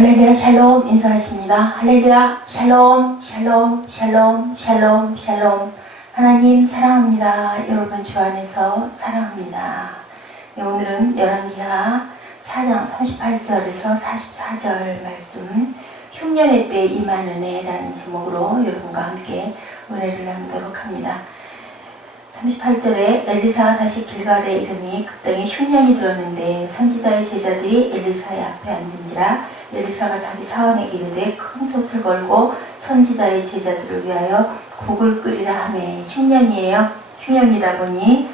할렐루야 샬롬 인사하십니다. 할렐루야 샬롬 샬롬 샬롬 샬롬 샬롬. 하나님 사랑합니다. 여러분 주 안에서 사랑합니다. 네, 오늘은 열왕기하 4장 38절에서 44절 말씀, 흉년의 때 임하는 해라는 제목으로 여러분과 함께 은혜를 나누도록 합니다. 38절에 엘리사가 다시 길갈에 이르니 그 땅에 흉년이 들었는데 선지자의 제자들이 엘리사의 앞에 앉은지라. 엘리사가 자기 사원에게 이르되 큰 솥을 걸고 선지자의 제자들을 위하여 국을 끓이라 하매. 흉년이에요. 흉년이다 보니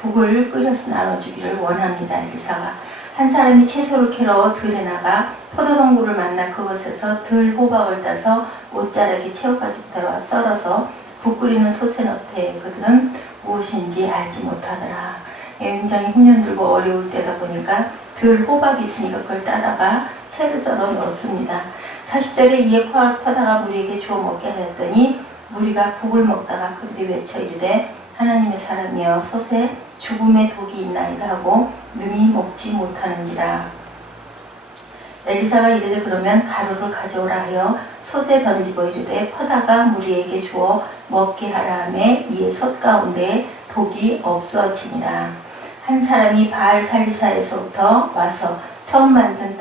국을 끓여서 나눠주기를 원합니다. 엘리사가 한 사람이 채소를 캐러 들에 나가 포도동굴을 만나 그것에서 들 호박을 따서 옷자락에 채워가지고 들어와 썰어서 국 끓이는 솥에 넣되 그들은 무엇인지 알지 못하더라. 굉장히 흉년 들고 어려울 때다 보니까 들 호박이 있으니까 그걸 따다가 채를 썰어 넣었습니다. 40절에 이에 퍼다가 무리에게 주어 먹게 하였더니 무리가 국을 먹다가 그들이 외쳐 이르되 하나님의 사람이여 솥에 죽음의 독이 있나이다 하고 능히 먹지 못하는지라. 엘리사가 이르되 그러면 가루를 가져오라 하여 솥에 던지고 이르되 퍼다가 무리에게 주어 먹게 하라 하매 이에 솥 가운데 독이 없어지니라. 한 사람이 바알 살리사에서부터 와서 처음 만든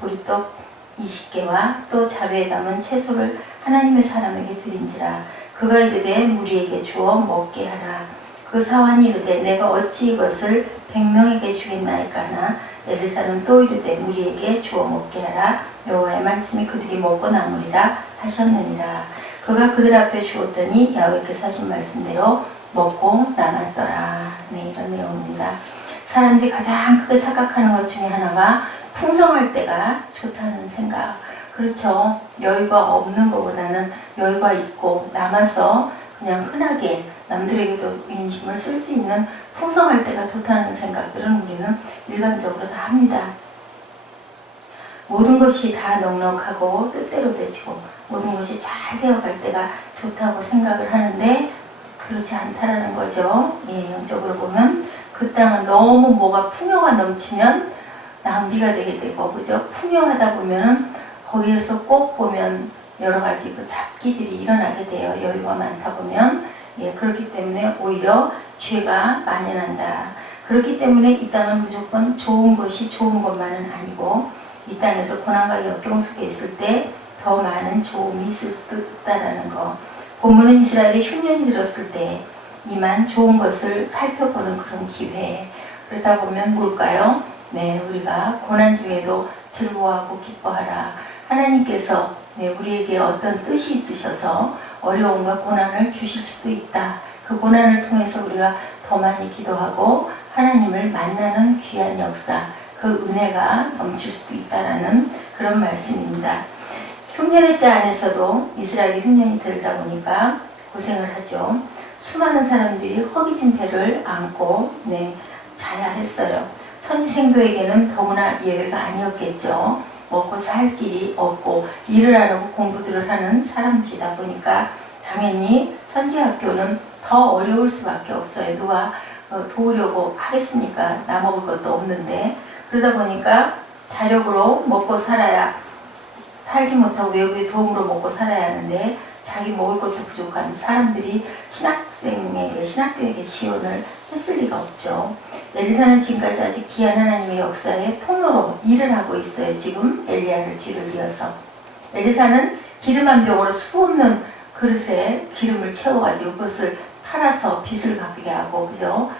보리떡 20개와 또 자루에 담은 채소를 하나님의 사람에게 드린지라. 그가 이르되 무리에게 주어 먹게 하라. 그 사환이 이르되 내가 어찌 이것을 100명에게 주겠나이까 하나. 엘리사는 또 이르되 무리에게 주어 먹게 하라. 여호와의 말씀이 그들이 먹고 남으리라 하셨느니라. 그가 그들 앞에 주었더니 야훼께서 하신 말씀대로 먹고 남았더라. 네, 이런 내용입니다. 사람들이 가장 크게 착각하는 것 중에 하나가 풍성할 때가 좋다는 생각. 그렇죠. 여유가 없는 것보다는 여유가 있고 남아서 그냥 흔하게 남들에게도 인심을 쓸 수 있는 풍성할 때가 좋다는 생각들은 우리는 일반적으로 다 합니다. 모든 것이 다 넉넉하고 뜻대로 되지고 모든 것이 잘 되어갈 때가 좋다고 생각을 하는데 그렇지 않다라는 거죠. 예, 영적으로 보면 그 땅은 너무 뭐가 풍요가 넘치면 낭비가 되게 되고, 그죠? 풍요하다 보면은 거기에서 꼭 보면 여러 가지 그 잡기들이 일어나게 돼요. 여유가 많다 보면. 예, 그렇기 때문에 오히려 죄가 만연한다. 그렇기 때문에 이 땅은 무조건 좋은 것이 좋은 것만은 아니고 이 땅에서 고난과 역경 속에 있을 때 더 많은 좋음이 있을 수도 있다라는 거. 본문은 이스라엘의 흉년이 들었을 때 이만 좋은 것을 살펴보는 그런 기회. 그러다 보면 뭘까요? 네, 우리가 고난 중에도 즐거워하고 기뻐하라. 하나님께서 우리에게 어떤 뜻이 있으셔서 어려움과 고난을 주실 수도 있다. 그 고난을 통해서 우리가 더 많이 기도하고 하나님을 만나는 귀한 역사, 그 은혜가 넘칠 수도 있다라는 그런 말씀입니다. 흉년의 때 안에서도 이스라엘이 흉년이 들다 보니까 고생을 하죠. 수많은 사람들이 허기진 배를 안고 자야 했어요. 선지생도에게는 더구나 예외가 아니었겠죠. 먹고 살 길이 없고 일을 안 하고 공부들을 하는 사람들이다 보니까 당연히 선지학교는 더 어려울 수밖에 없어요. 누가 도우려고 하겠습니까? 나 먹을 것도 없는데. 그러다 보니까 자력으로 먹고 살지 못하고 외부의 도움으로 먹고 살아야 하는데 자기 먹을 것도 부족한 사람들이 신학교에게 지원을 했을 리가 없죠. 엘리사는 지금까지 아주 귀한 하나님의 역사의 통로로 일을 하고 있어요. 지금 엘리야를 뒤를 이어서 엘리사는 기름 한 병으로 수없는 그릇에 기름을 채워가지고 그것을 팔아서 빚을 갚게 하고, 그죠?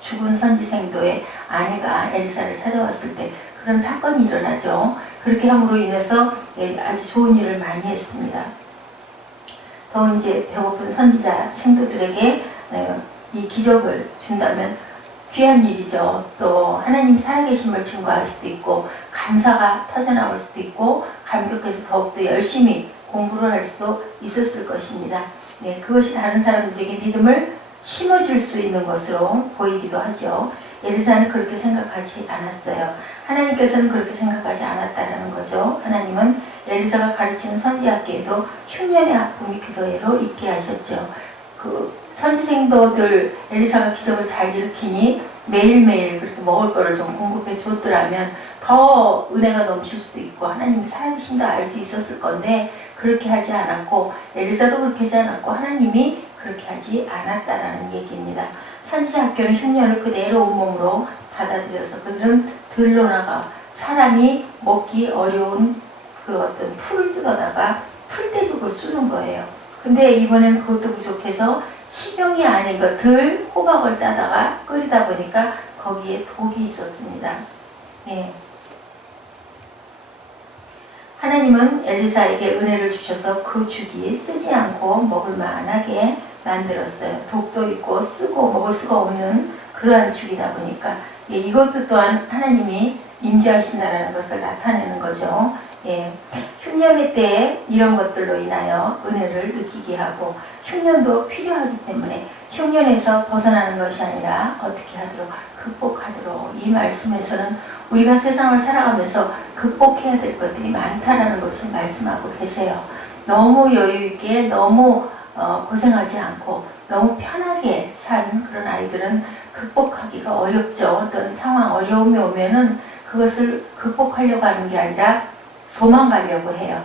죽은 선지생도의 아내가 엘리사를 찾아왔을 때 그런 사건이 일어나죠. 그렇게 함으로 인해서 아주 좋은 일을 많이 했습니다. 더 이제 배고픈 선지자 생도들에게 이 기적을 준다면 귀한 일이죠. 또 하나님 살아계심을 증거할 수도 있고 감사가 터져나올 수도 있고 감격해서 더욱더 열심히 공부를 할 수도 있었을 것입니다. 네, 그것이 다른 사람들에게 믿음을 심어줄 수 있는 것으로 보이기도 하죠. 엘리사는 그렇게 생각하지 않았어요. 하나님께서는 그렇게 생각하지 않았다라는 거죠. 하나님은 엘리사가 가르치는 선지학계에도 흉년의 아픔이 그대로 있게 하셨죠. 그 선지생도들 엘리사가 기적을 잘 일으키니 매일매일 그렇게 먹을 거를 좀 공급해 줬더라면 더 은혜가 넘칠 수도 있고 하나님이 살아계신다 알 수 있었을 건데 그렇게 하지 않았고 엘리사도 그렇게 하지 않았고 하나님이 그렇게 하지 않았다라는 얘기입니다. 선지자 학교는 흉년을 그대로 온몸으로 받아들여서 그들은 들로 나가 사람이 먹기 어려운 그 어떤 풀을 뜯어다가 풀떼죽을 쓰는 거예요. 근데 이번에는 그것도 부족해서 식용이 아닌 거 들 호박을 따다가 끓이다 보니까 거기에 독이 있었습니다. 예. 하나님은 엘리사에게 은혜를 주셔서 그 죽이 쓰지 않고 먹을 만하게 만들었어요. 독도 있고 쓰고 먹을 수가 없는 그러한 죽이다 보니까 예, 이것도 또한 하나님이 임재하신다는 것을 나타내는 거죠. 예, 흉년의 때에 이런 것들로 인하여 은혜를 느끼게 하고 흉년도 필요하기 때문에 흉년에서 벗어나는 것이 아니라 어떻게 하도록 극복하도록 이 말씀에서는 우리가 세상을 살아가면서 극복해야 될 것들이 많다라는 것을 말씀하고 계세요. 너무 여유있게 너무 고생하지 않고 너무 편하게 산 그런 아이들은 극복하기가 어렵죠. 어떤 상황 어려움이 오면은 그것을 극복하려고 하는 게 아니라 도망가려고 해요.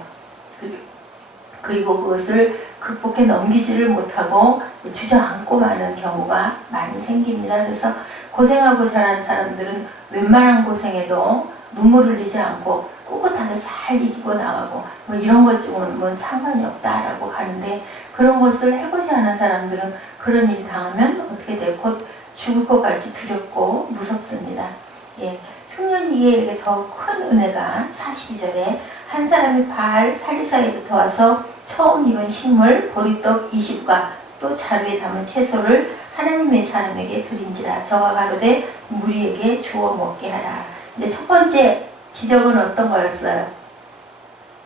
그리고 그것을 극복해 넘기지를 못하고 주저앉고 마는 경우가 많이 생깁니다. 그래서 고생하고 자란 사람들은 웬만한 고생에도 눈물 흘리지 않고 꿋꿋하게 잘 이기고 나가고 뭐 이런 것 중은 뭔 상관이 없다라고 하는데 그런 것을 해보지 않은 사람들은 그런 일이 당하면 어떻게 돼? 곧 죽을 것 같이 두렵고 무섭습니다. 예. 흉년이기에 더 큰 은혜가 42절에 한 사람이 바알 살리사에부터 와서 처음 익은 식물 보리떡 20과 또 자루에 담은 채소를 하나님의 사람에게 드린지라 저와 가로되 무리에게 주어 먹게 하라. 근데 첫 번째 기적은 어떤 거였어요?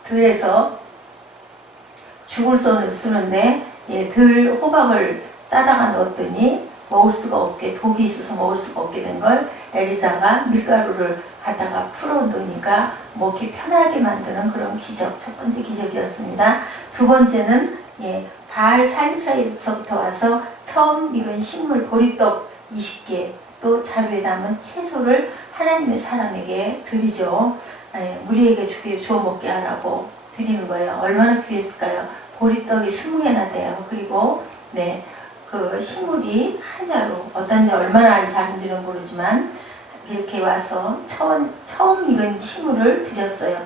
들에서 죽을 손을 쓰는데 예, 들 호박을 따다가 넣었더니 먹을 수가 없게 독이 있어서 먹을 수가 없게 된 걸 엘리사가 밀가루를 갖다가 풀어 놓으니까 먹기 편하게 만드는 그런 기적, 첫 번째 기적이었습니다. 두 번째는 예, 바알 살리사에서부터 와서 처음 익은 식물 보리떡 20개 또 자루에 담은 채소를 하나님의 사람에게 드리죠. 예, 무리에게 주어 먹게 하라고 드리는 거예요. 얼마나 귀했을까요? 보리떡이 20개나 돼요. 그리고 네, 그 식물이 한 자루, 어떤 얼마나 작은지는 모르지만 이렇게 와서 처음 익은 식물을 드렸어요.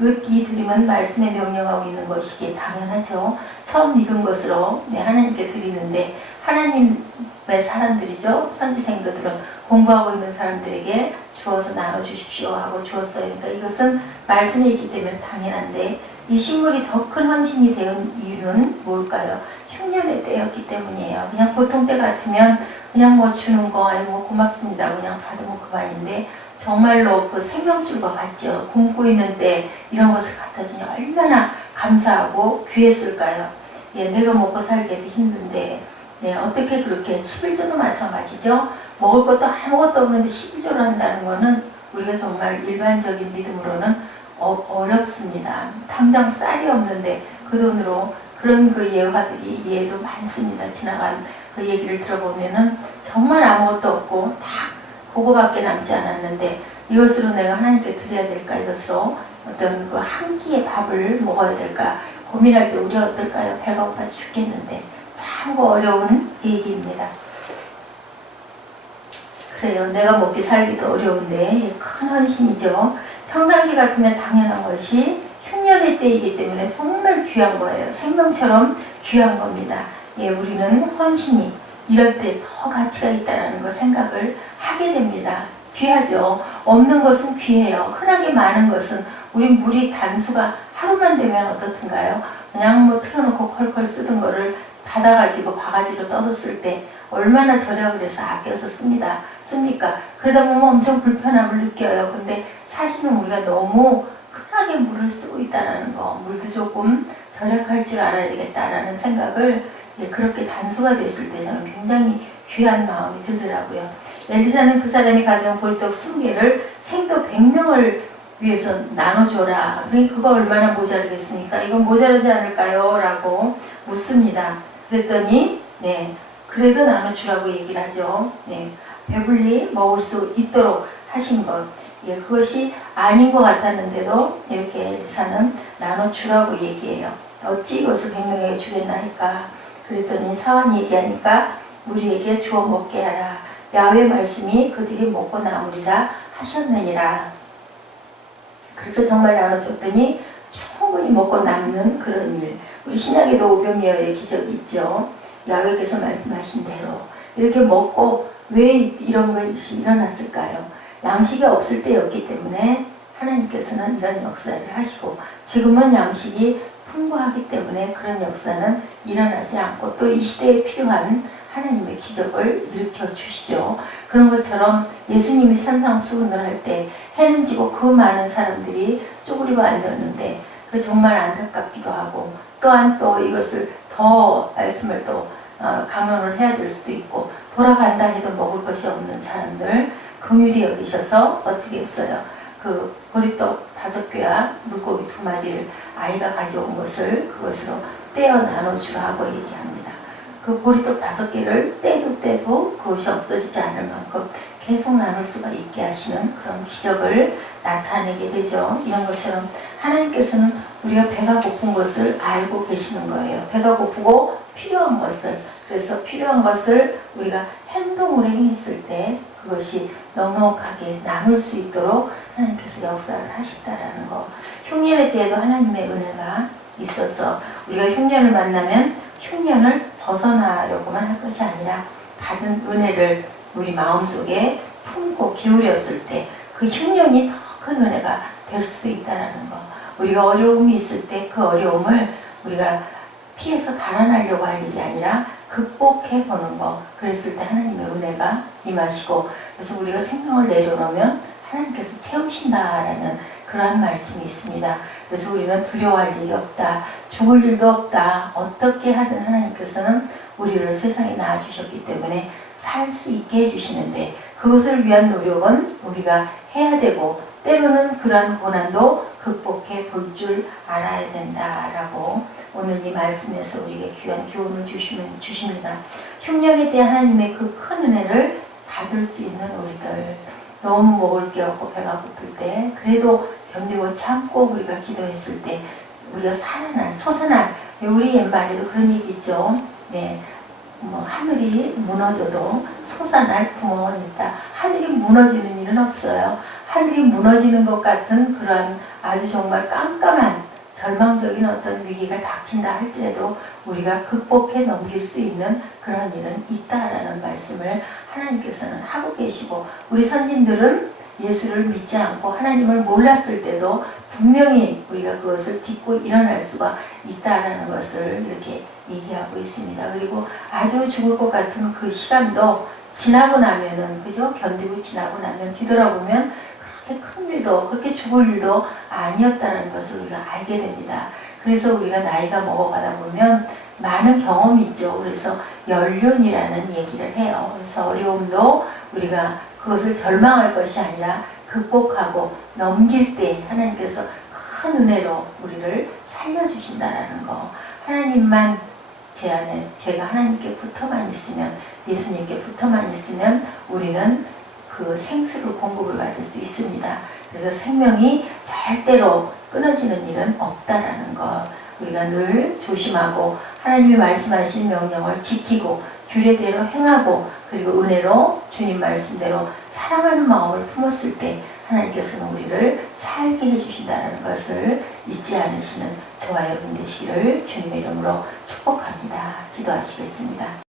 이 드림은 말씀에 명령하고 있는 것이기에 당연하죠. 처음 익은 것으로 네, 하나님께 드리는데 하나님의 사람들이죠. 선지생도들은 공부하고 있는 사람들에게 주어서 나눠주십시오 하고 주었어요. 그러니까 이것은 말씀에 있기 때문에 당연한데 이 식물이 더 큰 헌신이 된 이유는 뭘까요? 흉년의 때였기 때문이에요. 그냥 보통 때 같으면 그냥 뭐 주는 거 아니 뭐 고맙습니다 그냥 받으면 그만인데 정말로 그 생명줄과 같죠. 굶고 있는 때 이런 것을 갖다 주니 얼마나 감사하고 귀했을까요? 예, 내가 먹고 살기도 힘든데 예, 어떻게 그렇게 11조도 마찬가지죠. 먹을 것도 아무것도 없는데 11조를 한다는 거는 우리가 정말 일반적인 믿음으로는 어렵습니다. 당장 쌀이 없는데 그 돈으로 그런 그 예화들이 예도 많습니다. 지나간 그 얘기를 들어보면은 정말 아무것도 없고 딱 그거밖에 남지 않았는데 이것으로 내가 하나님께 드려야 될까 이것으로 어떤 그 한 끼의 밥을 먹어야 될까 고민할 때 우리 어떨까요? 배가 고파서 죽겠는데 참 어려운 얘기입니다. 그래요. 내가 먹기 살기도 어려운데 큰 헌신이죠. 평상시 같으면 당연한 것이 흉년의 때이기 때문에 정말 귀한 거예요. 생명처럼 귀한 겁니다. 예, 우리는 헌신이 이럴 때 더 가치가 있다는 거 생각을 하게 됩니다. 귀하죠. 없는 것은 귀해요. 흔하게 많은 것은 우리 물이 단수가 하루만 되면 어떻든가요? 그냥 뭐 틀어놓고 컬컬 쓰던 거를 받아가지고 바가지로 떠서 쓸 때 얼마나 절약을 해서 아껴서 씁니까? 그러다 보면 엄청 불편함을 느껴요. 근데 사실은 우리가 너무 흔하게 물을 쓰고 있다는 거, 물도 조금 절약할 줄 알아야 되겠다라는 생각을 예, 그렇게 단수가 됐을 때 저는 굉장히 귀한 마음이 들더라고요. 엘리사는 그 사람이 가져온 보리떡 20개를 생도 100명을 위해서 나눠줘라. 그러니까 그거 얼마나 모자르겠습니까? 이건 모자르지 않을까요? 라고 묻습니다. 그랬더니 네, 그래도 나눠주라고 얘기를 하죠. 네, 배불리 먹을 수 있도록 하신 것. 예, 그것이 아닌 것 같았는데도 이렇게 엘리사는 나눠주라고 얘기해요. 어찌 이것을 100명에게 주겠나 하니까 그랬더니 사원 얘기하니까 우리에게 주어 먹게 하라. 야훼 말씀이 그들이 먹고 남으리라 하셨느니라. 그래서 정말 나눠줬더니 충분히 먹고 남는 그런 일. 우리 신약에도 오병이어의 기적이 있죠. 야훼께서 말씀하신 대로 이렇게 먹고 왜 이런 것이 일어났을까요? 양식이 없을 때였기 때문에 하나님께서는 이런 역사를 하시고, 지금은 양식이 풍부하기 때문에 그런 역사는 일어나지 않고 또 이 시대에 필요한 하나님의 기적을 일으켜 주시죠. 그런 것처럼 예수님이 산상수훈을 할 때 해는 지고 그 많은 사람들이 쪼그리고 앉았는데 그 정말 안타깝기도 하고, 또한 또 이것을 더 말씀을 또 강론을 해야 될 수도 있고, 돌아간다 해도 먹을 것이 없는 사람들 긍휼히 여기셔서 어떻게 했어요? 그 보리떡 5개와 물고기 2마리를 아이가 가져온 것을 그것으로 떼어 나눠주라고 얘기합니다. 그 보리떡 5개를 떼도 떼도 그것이 없어지지 않을 만큼 계속 나눌 수가 있게 하시는 그런 기적을 나타내게 되죠. 이런 것처럼 하나님께서는 우리가 배가 고픈 것을 알고 계시는 거예요. 배가 고프고 필요한 것을, 그래서 필요한 것을 우리가 행동으로 행했을 때 그것이 넉넉하게 나눌 수 있도록 하나님께서 역사를 하신다라는 거. 흉년의 때에도 하나님의 은혜가 있어서 우리가 흉년을 만나면 흉년을 벗어나려고만 할 것이 아니라 받은 은혜를 우리 마음속에 품고 기울였을 때 그 흉년이 더 큰 은혜가 될 수도 있다는 거. 우리가 어려움이 있을 때 그 어려움을 우리가 피해서 달아나려고 할 일이 아니라 극복해 보는 거. 그랬을 때 하나님의 은혜가 임하시고, 그래서 우리가 생명을 내려놓으면 하나님께서 채우신다라는 그러한 말씀이 있습니다. 그래서 우리는 두려워할 일이 없다, 죽을 일도 없다. 어떻게 하든 하나님께서는 우리를 세상에 낳아주셨기 때문에 살 수 있게 해주시는데, 그것을 위한 노력은 우리가 해야 되고, 때로는 그러한 고난도 극복해 볼 줄 알아야 된다라고 오늘 이 말씀에서 우리에게 귀한 교훈을 주십니다. 흉년에 대한 하나님의 그 큰 은혜를 받을 수 있는 우리들, 너무 먹을 게 없고 배가 고플 때 그래도 견디고 참고 우리가 기도했을 때 우리가 살아날, 솟아날, 우리 옛말에도 그런 얘기 있죠. 네, 하늘이 무너져도 솟아날 구멍은 있다. 하늘이 무너지는 일은 없어요. 하늘이 무너지는 것 같은 그러한 아주 정말 깜깜한 절망적인 어떤 위기가 닥친다 할지라도 우리가 극복해 넘길 수 있는 그런 일은 있다라는 말씀을 하나님께서는 하고 계시고, 우리 선진들은 예수를 믿지 않고 하나님을 몰랐을 때도 분명히 우리가 그것을 딛고 일어날 수가 있다라는 것을 이렇게 얘기하고 있습니다. 그리고 아주 죽을 것 같은 그 시간도 지나고 나면은, 그죠? 견디고 지나고 나면 뒤돌아보면 그렇게 큰 일도, 그렇게 죽을 일도 아니었다는 것을 우리가 알게 됩니다. 그래서 우리가 나이가 먹어가다 보면 많은 경험이 있죠. 그래서 연륜이라는 얘기를 해요. 그래서 어려움도 우리가 그것을 절망할 것이 아니라 극복하고 넘길 때 하나님께서 큰 은혜로 우리를 살려주신다라는 거. 하나님만 제 안에, 제가 하나님께 붙어만 있으면, 예수님께 붙어만 있으면 우리는 그 생수를 공급을 받을 수 있습니다. 그래서 생명이 절대로 끊어지는 일은 없다라는 것. 우리가 늘 조심하고 하나님이 말씀하신 명령을 지키고 규례대로 행하고, 그리고 은혜로 주님 말씀대로 사랑하는 마음을 품었을 때 하나님께서는 우리를 살게 해주신다는 것을 잊지 않으시는 저와 여러분 되시기를 주님의 이름으로 축복합니다. 기도하시겠습니다.